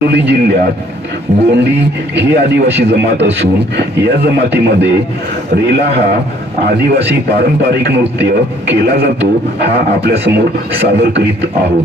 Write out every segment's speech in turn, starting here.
गडचिरोली जिल्ह्यात गोंडी ही आदिवासी जमात असून या जमातीमध्ये रेला हा आदिवासी पारंपरिक नृत्य केला जातो हा आपल्यासमोर सादर करीत आहोत.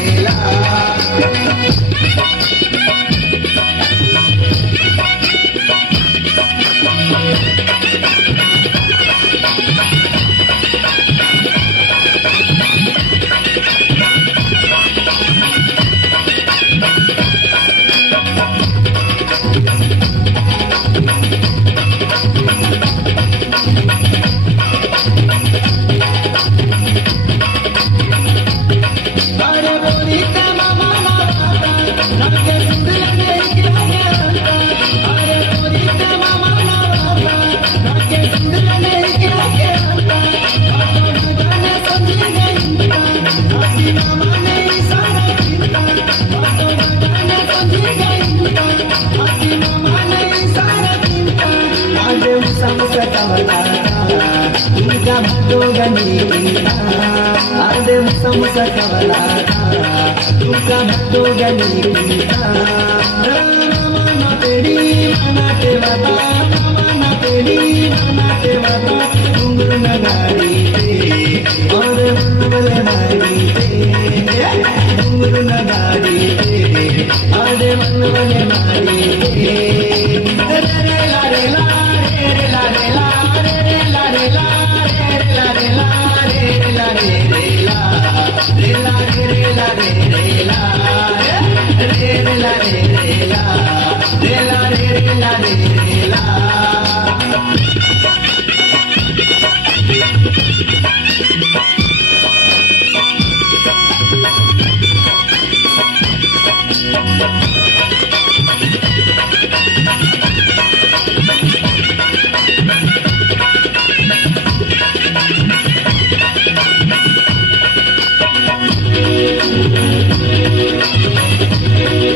Manila. ఆదేవ సంస కమలా దుఃఖ భక్తో గణీత రామ పెడి మనాటే వత రామ పెడి మనాటే వత ఉంగురు నగారీ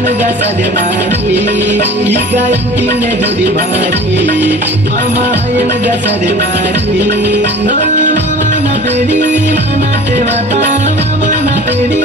मुलगा साधे माझी ही गायकी नाही थोडी माझी मामा आहे मुलगा साधे माझी मना पेढी मना ते वाता मना पेढी